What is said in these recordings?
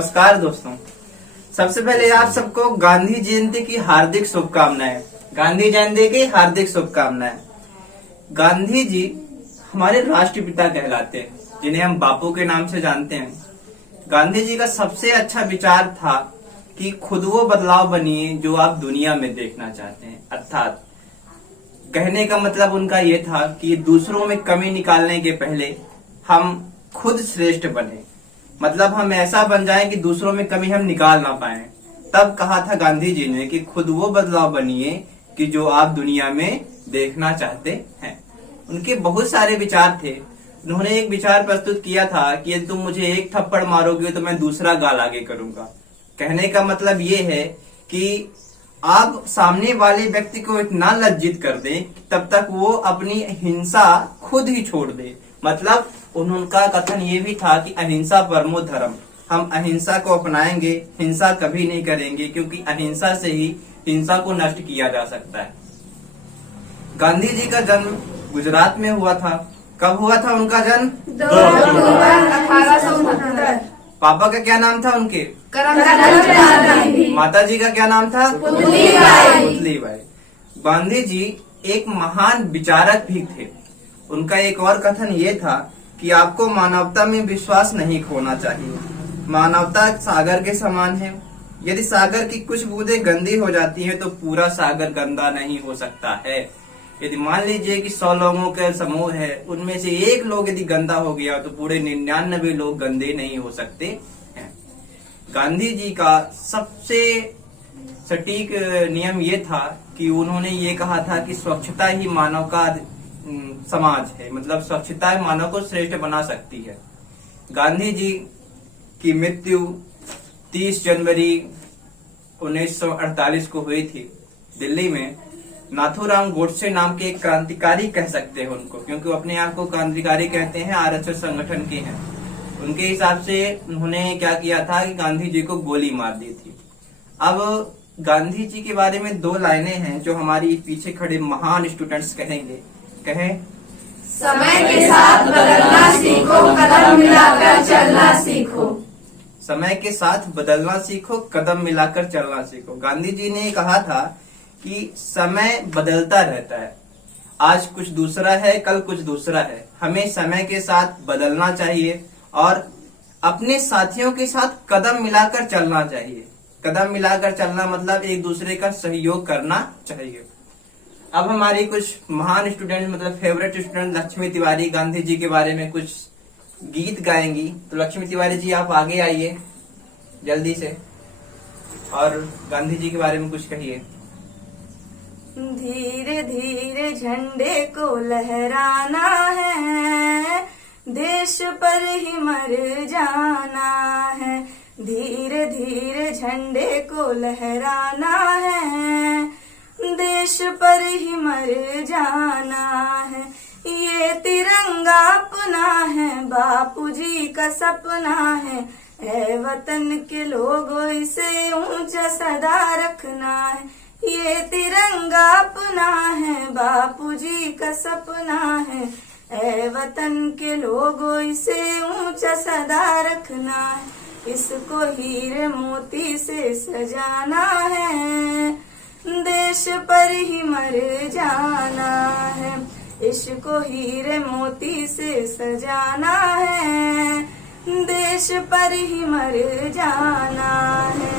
नमस्कार दोस्तों। सबसे पहले आप सबको गांधी जयंती की हार्दिक शुभकामनाएं। गांधी जयंती की हार्दिक शुभकामनाएं। गांधी जी हमारे राष्ट्रपिता कहलाते हैं, जिन्हें हम बापू के नाम से जानते हैं। गांधी जी का सबसे अच्छा विचार था कि खुद वो बदलाव बनिए जो आप दुनिया में देखना चाहते हैं। अर्थात कहने का मतलब उनका ये था कि दूसरों में कमी निकालने के पहले हम खुद श्रेष्ठ बने, मतलब हम ऐसा बन जाएं कि दूसरों में कमी हम निकाल ना पाए। तब कहा था गांधी जी ने कि खुद वो बदलाव बनिए कि जो आप दुनिया में देखना चाहते हैं। उनके बहुत सारे विचार थे। उन्होंने एक विचार प्रस्तुत किया था कि यदि तुम मुझे एक थप्पड़ मारोगे तो मैं दूसरा गाल आगे करूंगा। कहने का मतलब ये है कि आप सामने वाले व्यक्ति को इतना लज्जित कर दें कि तब तक वो अपनी हिंसा खुद ही छोड़ दे। मतलब उनका कथन ये भी था कि अहिंसा परमो धर्म। हम अहिंसा को अपनाएंगे, हिंसा कभी नहीं करेंगे, क्योंकि अहिंसा से ही हिंसा को नष्ट किया जा सकता है। गांधी जी का जन्म गुजरात में हुआ था। कब हुआ था उनका जन्म? 2 अक्टूबर 1869। पापा का क्या नाम था उनके? करमचंद गांधी। माता जी का क्या नाम था? पुतलीबाई। गांधी जी एक महान विचारक भी थे। उनका एक और कथन ये था कि आपको मानवता में विश्वास नहीं खोना चाहिए। मानवता सागर के समान है। यदि सागर की कुछ बूंदें गंदी हो जाती हैं तो पूरा सागर गंदा नहीं हो सकता है। यदि मान लीजिए कि 100 लोगों का समूह है, उनमें से एक लोग यदि गंदा हो गया तो पूरे 99 लोग गंदे नहीं हो सकते हैं। गांधी जी का सबसे सटीक नियम ये था कि उन्होंने ये कहा था कि स्वच्छता ही मानव का समाज है, मतलब स्वच्छता मानव को श्रेष्ठ बना सकती है। गांधी जी की मृत्यु 30 जनवरी 1948 को हुई थी दिल्ली में। नाथूराम गोडसे नाम के एक क्रांतिकारी कह सकते हैं उनको, क्योंकि वो अपने आप को क्रांतिकारी कहते हैं, आरएसएस संगठन के हैं। उनके हिसाब से उन्होंने क्या किया था कि गांधी जी को गोली मार दी थी। अब गांधी जी के बारे में 2 लाइनें हैं जो हमारी पीछे खड़े महान स्टूडेंट्स कहेंगे। कहें, समय के साथ बदलना सीखो, कदम मिलाकर चलना सीखो। समय के साथ बदलना सीखो, कदम मिलाकर चलना सीखो। गांधी जी ने कहा था कि समय बदलता रहता है। आज कुछ दूसरा है, कल कुछ दूसरा है। हमें समय के साथ बदलना चाहिए और अपने साथियों के साथ कदम मिलाकर चलना चाहिए। कदम मिलाकर चलना मतलब एक दूसरे का सहयोग करना चाहिए। अब हमारी कुछ महान स्टूडेंट, मतलब फेवरेट स्टूडेंट लक्ष्मी तिवारी गांधी जी के बारे में कुछ गीत गाएंगी। तो लक्ष्मी तिवारी जी आप आगे आइए जल्दी से और गांधी जी के बारे में कुछ कहिए। धीरे धीरे झंडे को लहराना है, देश पर ही मर जाना है। धीरे धीरे झंडे को लहराना है, देश पर ही मर जाना है। ये तिरंगा अपना है, बापूजी का सपना है। ऐ वतन के लोगों इसे ऊंचा सदा रखना है। ये तिरंगा अपना है, बापूजी का सपना है। ऐ वतन के लोगों इसे ऊंचा सदा रखना है। इसको हीरे मोती से सजाना है, देश पर ही मर जाना है। इसको हीरे मोती से सजाना है, देश पर ही मर जाना है।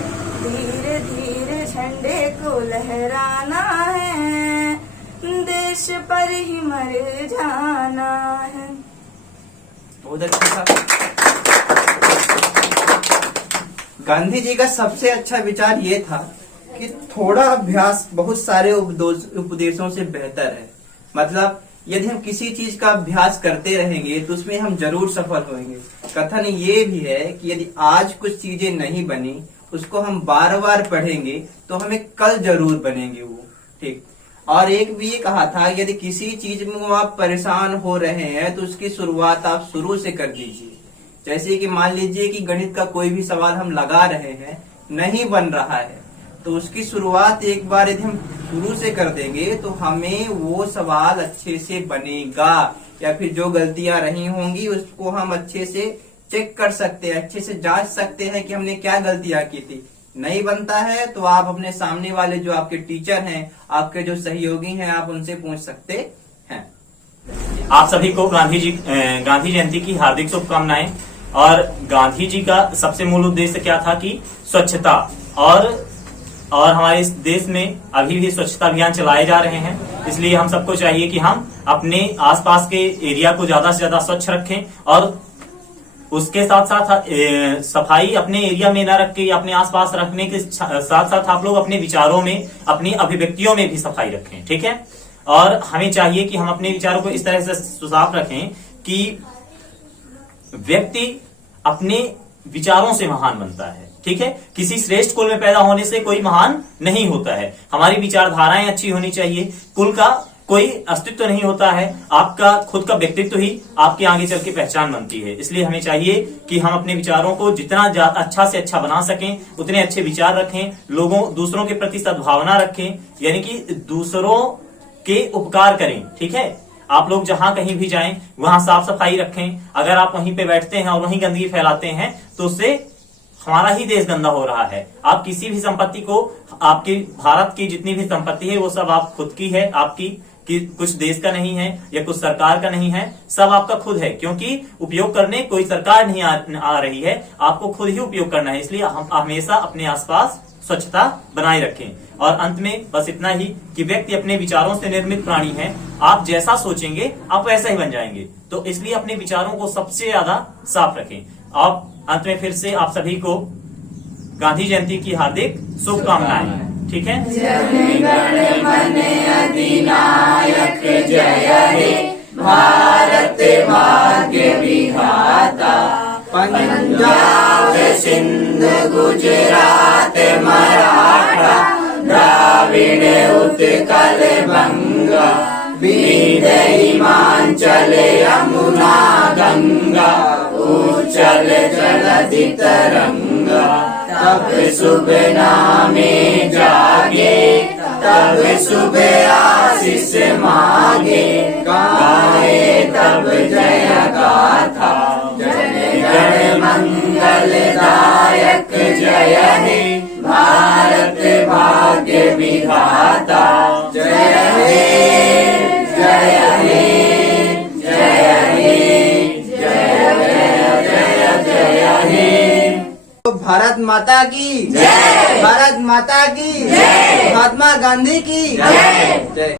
धीरे धीरे झंडे को लहराना है, देश पर ही मर जाना है। बहुत अच्छा था। गांधी जी का सबसे अच्छा विचार ये था कि थोड़ा अभ्यास बहुत सारे उपदेशों से बेहतर है। मतलब यदि हम किसी चीज का अभ्यास करते रहेंगे तो उसमें हम जरूर सफल होंगे। कथन ये भी है कि यदि आज कुछ चीजें नहीं बनी, उसको हम बार बार पढ़ेंगे तो हमें कल जरूर बनेंगे वो। ठीक। और एक भी ये कहा था, यदि किसी चीज में आप परेशान हो रहे हैं तो उसकी शुरुआत आप शुरू से कर दीजिए। जैसे कि मान लीजिए कि गणित का कोई भी सवाल हम लगा रहे हैं, नहीं बन रहा है, तो उसकी शुरुआत एक बार यदि हम शुरू से कर देंगे तो हमें वो सवाल अच्छे से बनेगा, या फिर जो गलतियां रही होंगी उसको हम अच्छे से चेक कर सकते हैं, अच्छे से जांच सकते हैं कि हमने क्या गलतियां की थी। नहीं बनता है तो आप अपने सामने वाले जो आपके टीचर हैं, आपके जो सहयोगी हैं, आप उनसे पूछ सकते हैं। आप सभी को गांधी जयंती की हार्दिक शुभकामनाएं। और गांधी जी का सबसे मूल उद्देश्य क्या था कि स्वच्छता, और हमारे इस देश में अभी भी स्वच्छता अभियान चलाए जा रहे हैं। इसलिए हम सबको चाहिए कि हम अपने आसपास के एरिया को ज्यादा से ज्यादा स्वच्छ रखें, और उसके साथ साथ सफाई अपने एरिया में न रख के अपने आसपास रखने के साथ साथ आप लोग अपने विचारों में, अपनी अभिव्यक्तियों में भी सफाई रखें, ठीक है। और हमें चाहिए कि हम अपने विचारों को इस तरह से साफ रखें कि व्यक्ति अपने विचारों से महान बनता है, ठीक है। किसी श्रेष्ठ कुल में पैदा होने से कोई महान नहीं होता है। हमारी विचारधाराएं अच्छी होनी चाहिए। कुल का कोई अस्तित्व नहीं होता है। आपका खुद का व्यक्तित्व ही आपके आगे चल के पहचान बनती है। इसलिए हमें चाहिए कि हम अपने विचारों को जितना अच्छा से अच्छा बना सकें, उतने अच्छे विचार रखें, दूसरों के प्रति सद्भावना रखें, यानी कि दूसरों के उपकार करें, ठीक है। आप लोग जहां कहीं भी जाएं वहां साफ सफाई रखें। अगर आप वहीं पे बैठते हैं और वहीं गंदगी फैलाते हैं तो उससे हमारा ही देश गंदा हो रहा है। आप किसी भी संपत्ति को, आपकी भारत की जितनी भी संपत्ति है वो सब आप खुद की है, आपकी कि कुछ देश का नहीं है या कुछ सरकार का नहीं है, सब आपका खुद है। क्योंकि उपयोग करने कोई सरकार नहीं आ रही है, आपको खुद ही उपयोग करना है। इसलिए हम हमेशा अपने आसपास स्वच्छता बनाए रखें। और अंत में बस इतना ही कि व्यक्ति अपने विचारों से निर्मित प्राणी है। आप जैसा सोचेंगे आप वैसा ही बन जाएंगे। तो इसलिए अपने विचारों को सबसे ज्यादा साफ रखें। अब अंत में फिर से आप सभी को गांधी जयंती की हार्दिक शुभकामनाएं, ठीक है। जनगण मन अधिनायक जय हे, भारत भाग्य विधाता। पंजाब सिंध गुजरात मराठा, द्राविड़ उत्कल बंगा, विंध्य हिमाचल यमुना गंगा, उच्चल जलधि तरंगा। तब शुभ नामे जागे, तब शुभ आशीष मांगे, गाए तब जय गाथा। जन गण मंगलदायक जय हे, भारत भाग्य विधाता। जय हे, जय हे, जय हे, जय जय जय जय हे। भारत माता की जय, भारत माता की जय, महात्मा गांधी की जय। जय।